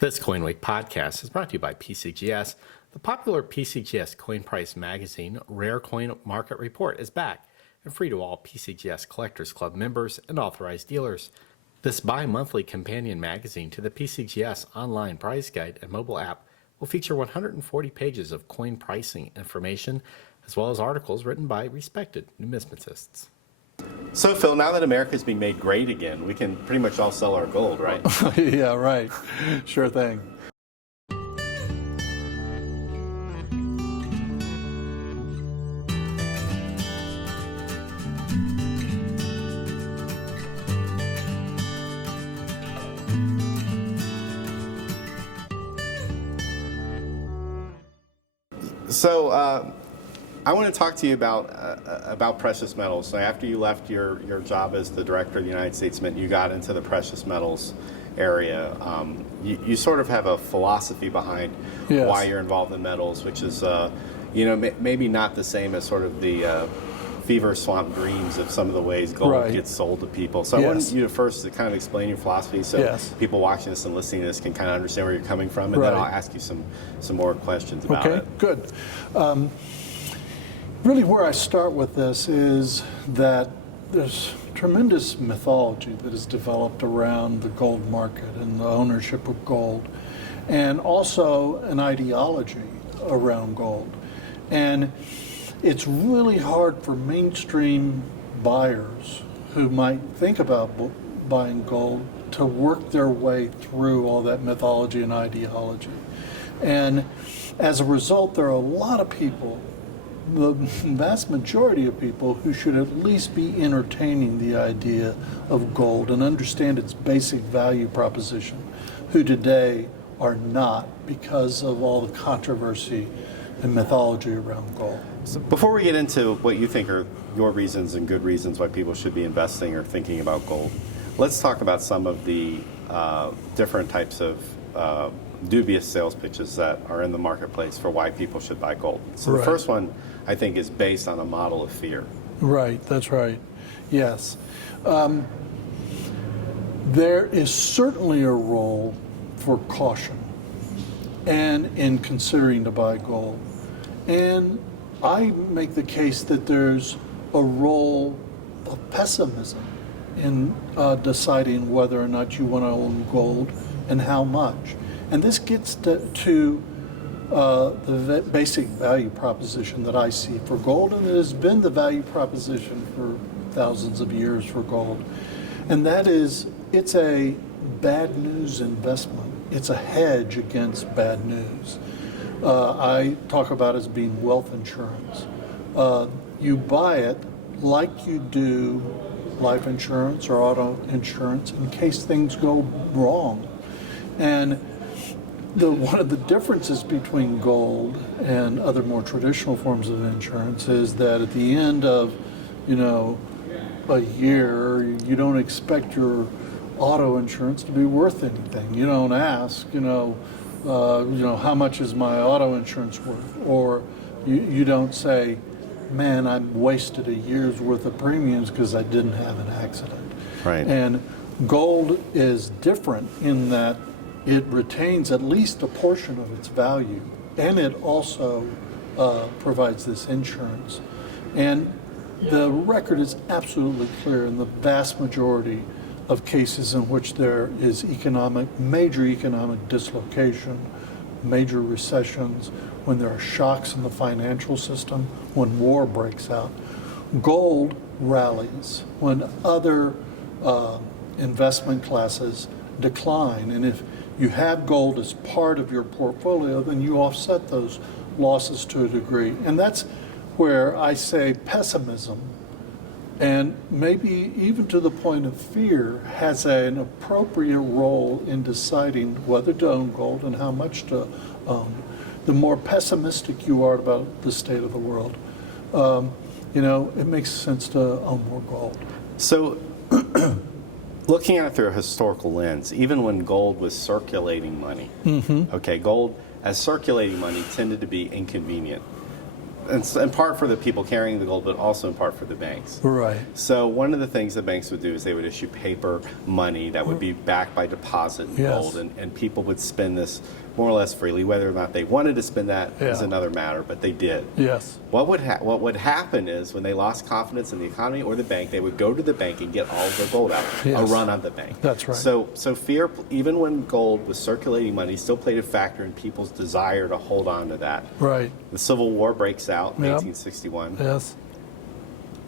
This CoinWeek podcast is brought to you by PCGS. The popular PCGS Coin Price Magazine Rare Coin Market Report is back and free to all PCGS Collectors Club members and authorized dealers. This bi-monthly companion magazine to the PCGS online price guide and mobile app will feature 140 pages of coin pricing information, as well as articles written by respected numismatists. So, Phil, now that America's being made great again, we can pretty much all sell our gold, right? Yeah, right. Sure thing. So, I want to talk to you about precious metals. So after you left your job as the director of the United States Mint, you got into the precious metals area. You sort of have a philosophy behind why you're involved in metals, which is, maybe not the same as sort of the fever swamp dreams of some of the ways gold gets sold to people. So I want you to first kind of explain your philosophy so people watching this and listening to this can kind of understand where you're coming from, and then I'll ask you some more questions about it. Okay, good. Really where I start with this is that there's tremendous mythology that is developed around the gold market and the ownership of gold, and also an ideology around gold. And it's really hard for mainstream buyers who might think about buying gold to work their way through all that mythology and ideology. And as a result, there are a lot of people, the vast majority of people, who should at least be entertaining the idea of gold and understand its basic value proposition, who today are not because of all the controversy and mythology around gold. So before we get into what you think are your reasons and good reasons why people should be investing or thinking about gold, let's talk about some of the different types of dubious sales pitches that are in the marketplace for why people should buy gold. So the first one, I think, is based on a model of fear. Right, that's right. Yes. There is certainly a role for caution and in considering to buy gold. And I make the case that there's a role of pessimism in deciding whether or not you want to own gold and how much. And this gets to the basic value proposition that I see for gold, and it has been the value proposition for thousands of years for gold. And that is, it's a bad news investment. It's a hedge against bad news. I talk about it as being wealth insurance. You buy it like you do life insurance or auto insurance in case things go wrong. And one of the differences between gold and other more traditional forms of insurance is that at the end of, a year, you don't expect your auto insurance to be worth anything. You don't ask, how much is my auto insurance worth? Or you don't say, man, I wasted a year's worth of premiums because I didn't have an accident. Right. And gold is different in that it retains at least a portion of its value, and it also provides this insurance. And the record is absolutely clear in the vast majority of cases in which there is major economic dislocation, major recessions, when there are shocks in the financial system, when war breaks out. Gold rallies when other investment classes decline. And if you have gold as part of your portfolio, then you offset those losses to a degree. And that's where I say pessimism, and maybe even to the point of fear, has an appropriate role in deciding whether to own gold and how much to own. The more pessimistic you are about the state of the world, it makes sense to own more gold. So looking at it through a historical lens, even when gold was circulating money, gold as circulating money tended to be inconvenient. in part for the people carrying the gold, but also in part for the banks. Right. So one of the things the banks would do is they would issue paper money that would be backed by deposit in Yes. gold, and people would spend this more or less freely. Whether or not they wanted to spend that is Yeah. another matter, but they did. Yes. What would happen is when they lost confidence in the economy or the bank, they would go to the bank and get all of their gold out. Yes. A run on the bank. That's right. So fear, even when gold was circulating money, still played a factor in people's desire to hold on to that. Right. The Civil War breaks out in Yep. 1861. Yes.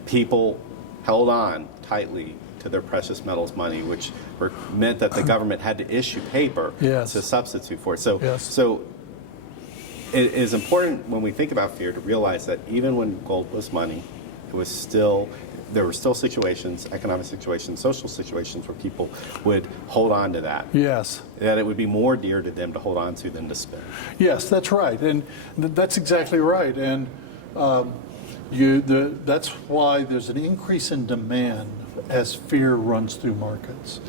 People held on tightly to their precious metals money, which meant that the government had to issue paper Yes. to substitute for it. So, Yes. so it is important when we think about fear to realize that even when gold was money, there were still situations, economic situations, social situations where people would hold on to that. Yes. That it would be more dear to them to hold on to than to spend. Yes, that's right, and that's exactly right. And that's why there's an increase in demand as fear runs through markets,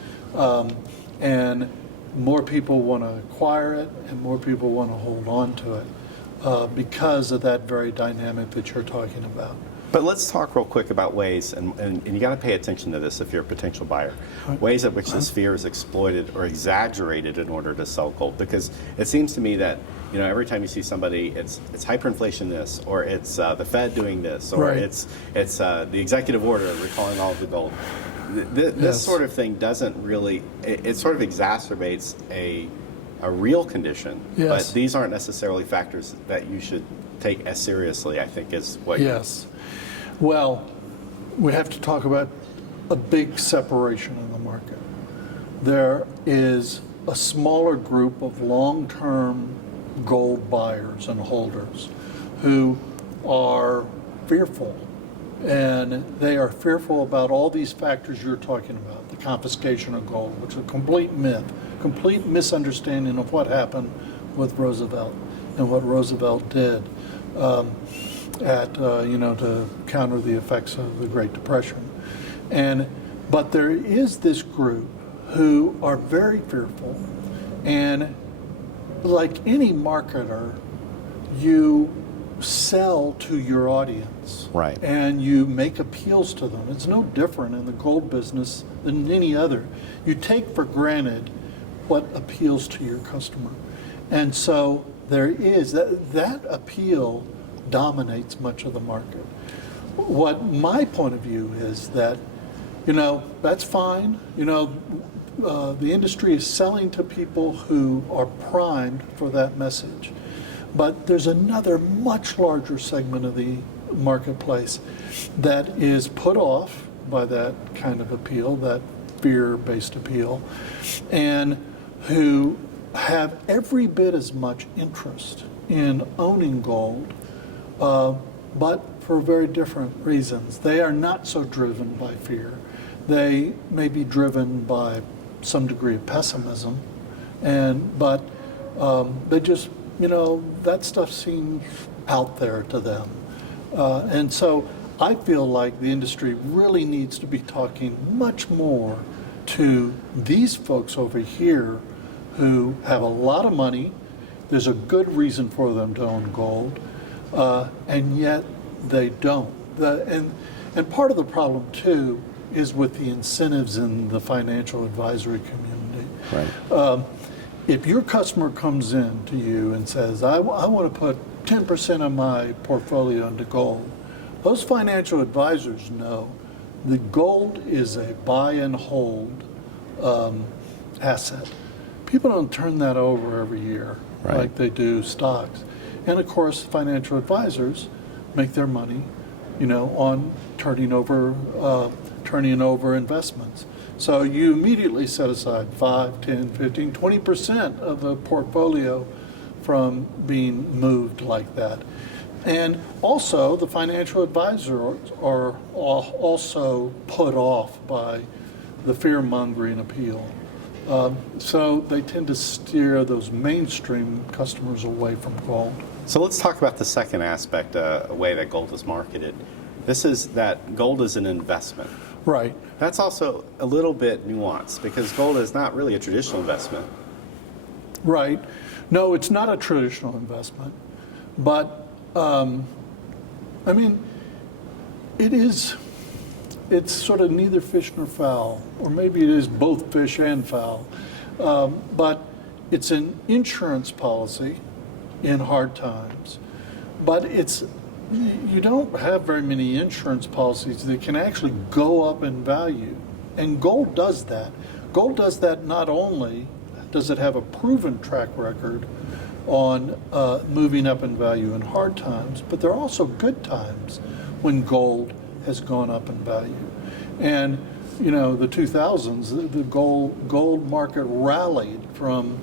and more people want to acquire it, and more people want to hold on to it because of that very dynamic that you're talking about. But let's talk real quick about ways, and you got to pay attention to this if you're a potential buyer, ways at which this fear is exploited or exaggerated in order to sell gold. Because it seems to me that every time you see somebody, it's hyperinflation this, or it's the Fed doing this, or Right. it's the executive order recalling all of the gold. This Yes. sort of thing doesn't really, it sort of exacerbates a real condition. Yes. But these aren't necessarily factors that you should take as seriously, I think, is what you Yes. Well, we have to talk about a big separation in the market. There is a smaller group of long-term gold buyers and holders who are fearful. And they are fearful about all these factors you're talking about, the confiscation of gold, which is a complete myth, complete misunderstanding of what happened with Roosevelt and what Roosevelt did to counter the effects of the Great Depression. But there is this group who are very fearful, and like any marketer, you sell to your audience. Right. And you make appeals to them. It's no different in the gold business than any other. You take for granted what appeals to your customer. And so there is that appeal dominates much of the market. What my point of view is that, that's fine. The industry is selling to people who are primed for that message. But there's another much larger segment of the marketplace that is put off by that kind of appeal, that fear-based appeal, and who have every bit as much interest in owning gold, but for very different reasons. They are not so driven by fear. They may be driven by some degree of pessimism, but they just, that stuff seems out there to them. And so I feel like the industry really needs to be talking much more to these folks over here who have a lot of money. There's a good reason for them to own gold, and yet they don't. And part of the problem, too, is with the incentives in the financial advisory community. Right. If your customer comes in to you and says, I want to put 10% of my portfolio into gold, those financial advisors know the gold is a buy and hold asset. People don't turn that over every year like they do stocks. And of course, financial advisors make their money, on turning over investments. So you immediately set aside 5, 10, 15, 20% of the portfolio from being moved like that. And also, the financial advisors are also put off by the fear-mongering appeal. So they tend to steer those mainstream customers away from gold. So let's talk about the second aspect, a way that gold is marketed. This is that gold is an investment. Right. That's also a little bit nuanced because gold is not really a traditional investment. Right. No, it's not a traditional investment, but I mean, it's sort of neither fish nor fowl, or maybe it is both fish and fowl. But it's an insurance policy in hard times. But you don't have very many insurance policies that can actually go up in value. And gold does that. Gold does that. Not only does it have a proven track record on moving up in value in hard times, but there are also good times when gold has gone up in value. And the 2000s, the gold market rallied from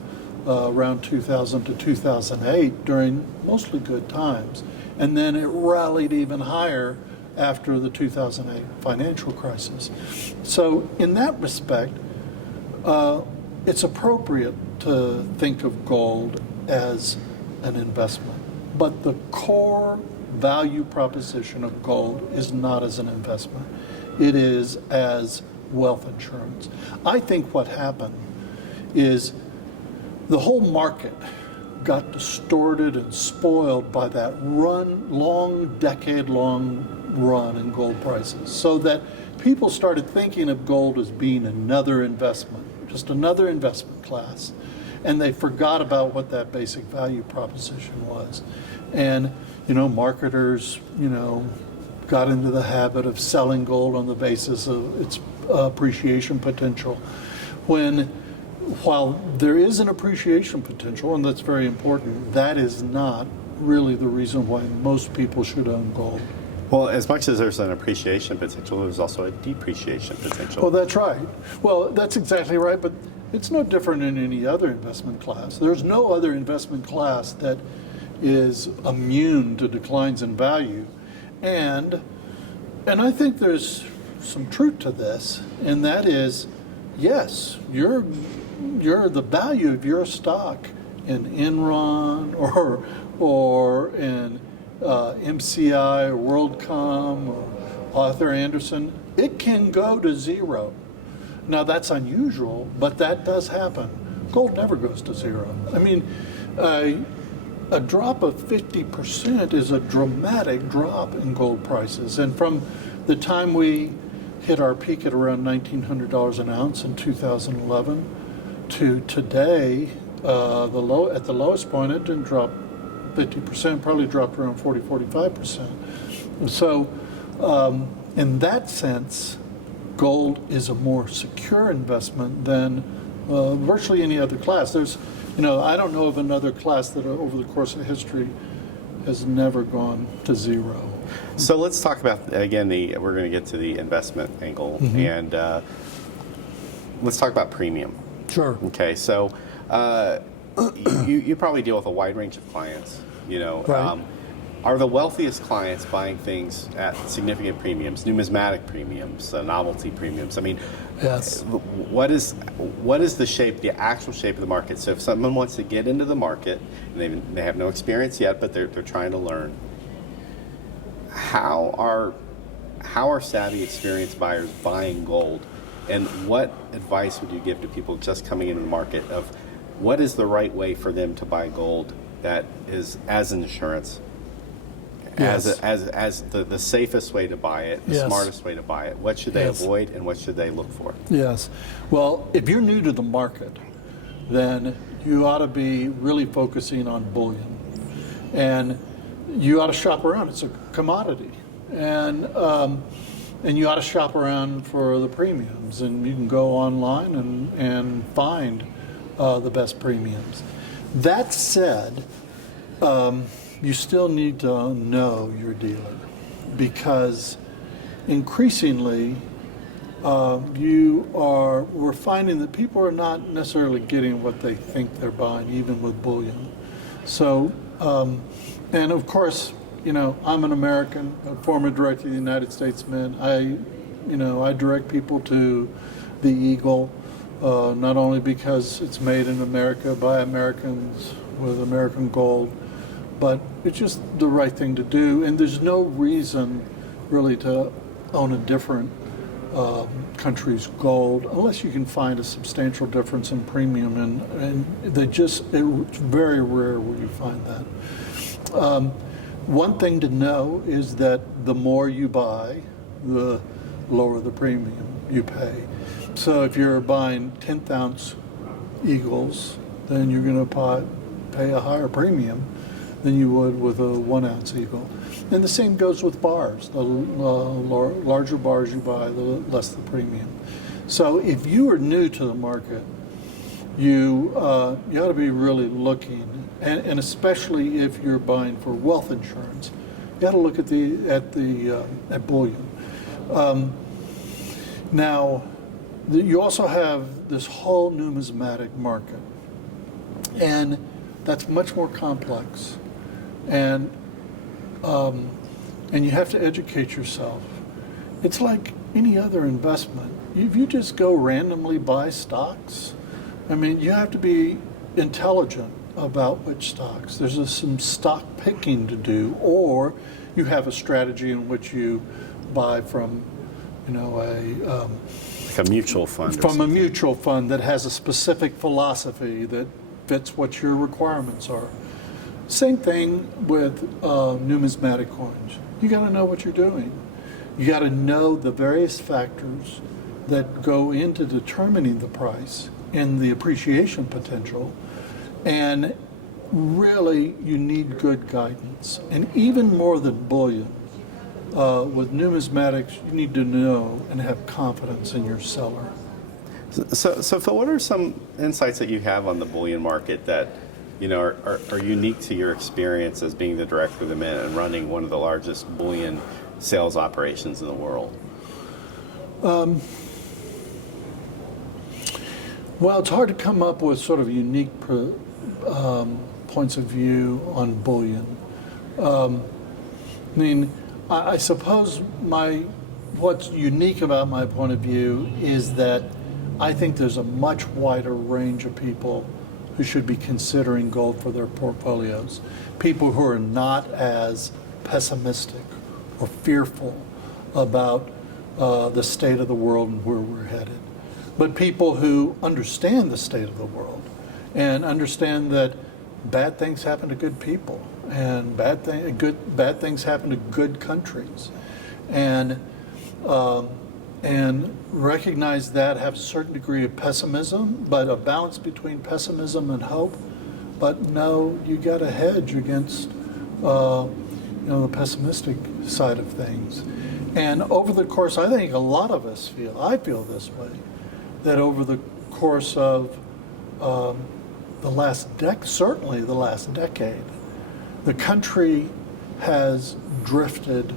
around 2000 to 2008 during mostly good times. And then it rallied even higher after the 2008 financial crisis. So in that respect, it's appropriate to think of gold as an investment. But the core value proposition of gold is not as an investment. It is as wealth insurance. I think what happened is the whole market got distorted and spoiled by that decade-long run in gold prices, so that people started thinking of gold as being another investment, just another investment class, and they forgot about what that basic value proposition was. And marketers got into the habit of selling gold on the basis of its appreciation potential, while there is an appreciation potential, and that's very important, that is not really the reason why most people should own gold. Well, as much as there's an appreciation potential, there's also a depreciation potential. Well, that's right. Well, that's exactly right, but it's no different in any other investment class. There's no other investment class that is immune to declines in value. And I think there's some truth to this, and that is, yes, the value of your stock in Enron or in MCI or WorldCom or Arthur Andersen, it can go to zero. Now that's unusual, but that does happen. Gold never goes to zero. I mean, a drop of 50% is a dramatic drop in gold prices. And from the time we hit our peak at around $1,900 an ounce in 2011 to today, at the lowest point, it didn't drop 50%, probably dropped around 45%. So in that sense, gold is a more secure investment than virtually any other class. I don't know of another class that over the course of history has never gone to zero. So let's talk about, again, we're going to get to the investment angle, and let's talk about premium. Sure. Okay, so you probably deal with a wide range of clients, Right. Are the wealthiest clients buying things at significant premiums, numismatic premiums, novelty premiums? I mean, Yes. what is the actual shape of the market? So if someone wants to get into the market, and they have no experience yet, but they're trying to learn, how are savvy, experienced buyers buying gold? And what advice would you give to people just coming into the market of what is the right way for them to buy gold that is as an insurance? Yes. As the safest way to buy it, the Yes. smartest way to buy it. What should they Yes. avoid and what should they look for? Yes. Well, if you're new to the market, then you ought to be really focusing on bullion. And you ought to shop around. It's a commodity. And you ought to shop around for the premiums. And you can go online and find the best premiums. That said, you still need to know your dealer, because increasingly we're finding that people are not necessarily getting what they think they're buying, even with bullion. So, and of course, I'm an American, a former director of the United States Mint. I direct people to the Eagle, not only because it's made in America by Americans with American gold, but it's just the right thing to do, and there's no reason really to own a different country's gold unless you can find a substantial difference in premium, and it's very rare where you find that. One thing to know is that the more you buy, the lower the premium you pay. So if you're buying 10th ounce Eagles, then you're going to pay a higher premium than you would with a 1 ounce Eagle. And the same goes with bars. The larger bars you buy, the less the premium. So if you are new to the market, you ought to be really looking, and especially if you're buying for wealth insurance, you got to look at bullion. Now, you also have this whole numismatic market, and that's much more complex, and you have to educate yourself. It's like any other investment. If you just go randomly buy stocks, I mean, you have to be intelligent about which stocks. There's some stock picking to do, or you have a strategy in which you buy from, Like a mutual fund. from a mutual fund that has a specific philosophy that fits what your requirements are. Same thing with numismatic coins. You got to know what you're doing. You got to know the various factors that go into determining the price and the appreciation potential, and really you need good guidance. And even more than bullion, with numismatics, you need to know and have confidence in your seller. So Phil, what are some insights that you have on the bullion market that are unique to your experience as being the director of the Mint and running one of the largest bullion sales operations in the world? Well, it's hard to come up with sort of unique points of view on bullion. I suppose what's unique about my point of view is that I think there's a much wider range of people who should be considering gold for their portfolios. People who are not as pessimistic or fearful about the state of the world and where we're headed. But people who understand the state of the world and understand that bad things happen to good people and bad things happen to good countries, and recognize that, have a certain degree of pessimism, but a balance between pessimism and hope. But no, you got to hedge against the pessimistic side of things. And over the course, I think a lot of us I feel this way, that over the course of certainly the last decade, the country has drifted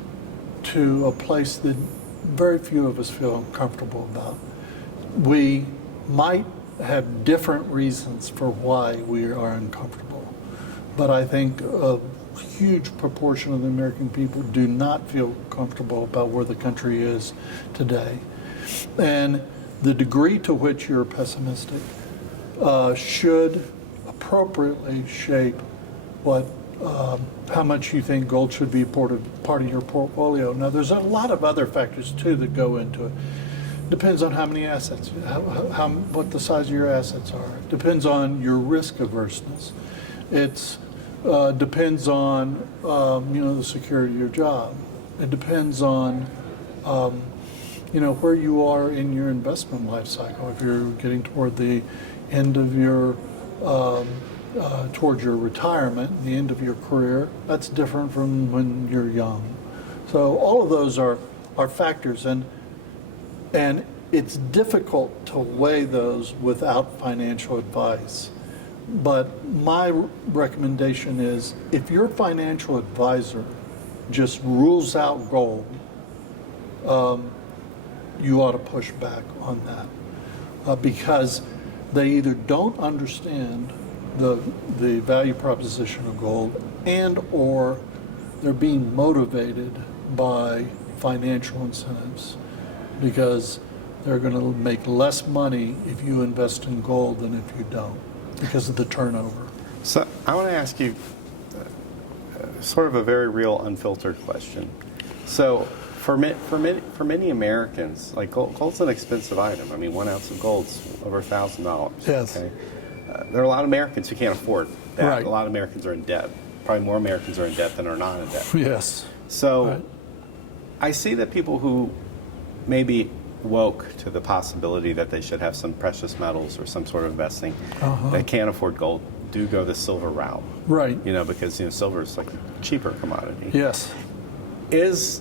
to a place that very few of us feel comfortable about. We might have different reasons for why we are uncomfortable, but I think a huge proportion of the American people do not feel comfortable about where the country is today. And the degree to which you're pessimistic should appropriately shape how much you think gold should be part of your portfolio. Now, there's a lot of other factors too that go into it. Depends on how many assets, what the size of your assets are. Depends on your risk averseness. It depends on the security of your job. It depends on where you are in your investment life cycle. If you're getting toward the end of your towards your retirement, the end of your career, that's different from when you're young. So all of those are factors, and it's difficult to weigh those without financial advice. But my recommendation is, if your financial advisor just rules out gold, you ought to push back on that, because they either don't understand the value proposition of gold, and or they're being motivated by financial incentives, because they're going to make less money if you invest in gold than if you don't, because of the turnover. So I want to ask you sort of a very real, unfiltered question. So for many Americans, like gold's an expensive item. I mean, 1 ounce of gold's over $1,000. Yes. Okay? There are a lot of Americans who can't afford that. Right. A lot of Americans are in debt. probably more Americans are in debt than are not in debt. Yes. So Right. I see that people who maybe woke to the possibility that they should have some precious metals or some sort of investing that can't afford gold do go the silver route. Right. Because silver is like a cheaper commodity. Yes. Is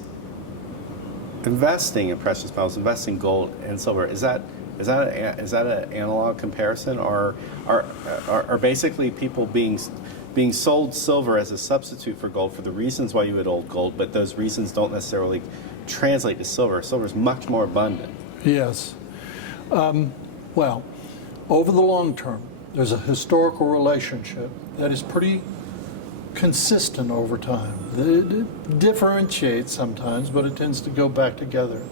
investing in precious metals, investing gold and silver, is that an analog comparison, or are basically people being sold silver as a substitute for gold for the reasons why you would hold gold, but those reasons don't necessarily translate to silver? Silver is much more abundant. Yes. Well, over the long term, there's a historical relationship that is pretty consistent over time. It differentiates sometimes, but it tends to go back together.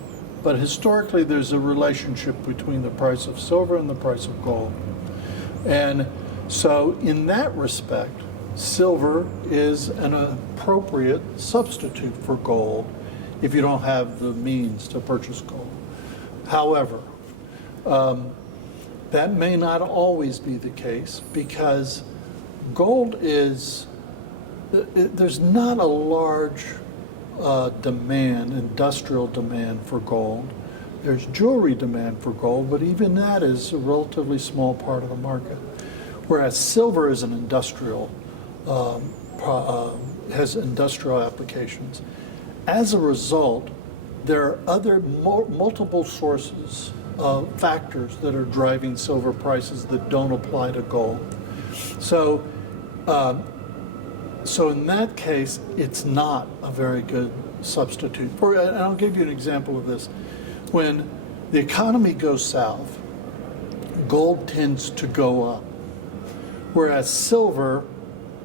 But historically, there's a relationship between the price of silver and the price of gold. And so in that respect, silver is an appropriate substitute for gold if you don't have the means to purchase gold. However, that may not always be the case, because gold is, there's not a large demand, industrial demand for gold. There's jewelry demand for gold, but even that is a relatively small part of the market. Whereas silver is an industrial, has industrial applications. As a result, there are other multiple sources of factors that are driving silver prices that don't apply to gold. So, so in that case, it's not a very good substitute. And I'll give you an example of this. When the economy goes south, gold tends to go up, whereas silver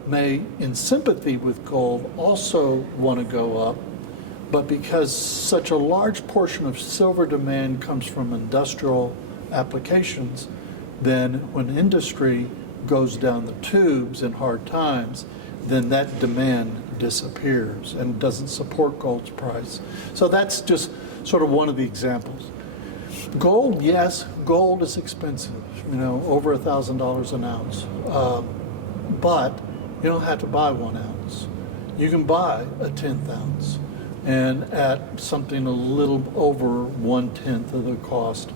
may, in sympathy with gold, also want to go up. But because such a large portion of silver demand comes from industrial applications, then when industry goes down the tubes in hard times, then that demand disappears and doesn't support gold's price. So that's just sort of one of the examples. Gold, yes, gold is expensive, over $1,000 an ounce. But you don't have to buy 1 ounce. You can buy a 1/10 ounce, and at something a little over 1/10 of the cost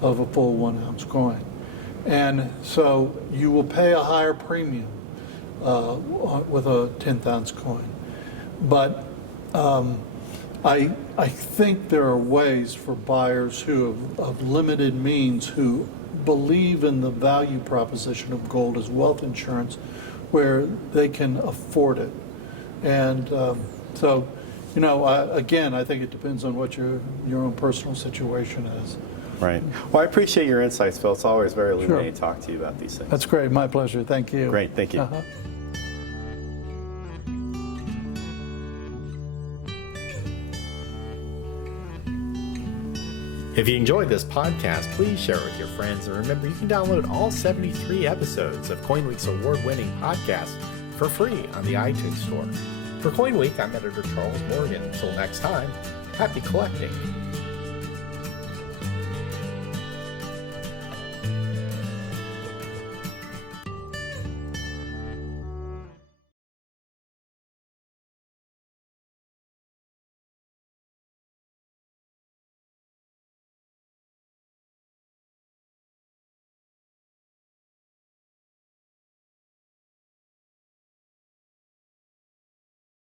of a full 1 ounce coin. And so you will pay a higher premium with a 1/10 ounce coin. But I think there are ways for buyers who of limited means, who believe in the value proposition of gold as wealth insurance, where they can afford it. And so, again, I think it depends on what your own personal situation is. Right. Well, I appreciate your insights, Phil. It's always very illuminating to talk to you about these things. That's great. My pleasure. Thank you. Great. Thank you. If you enjoyed this podcast, please share it with your friends. And remember, you can download all 73 episodes of CoinWeek's award-winning podcast for free on the iTunes Store. For CoinWeek, I'm Editor Charles Morgan. Until next time, happy collecting.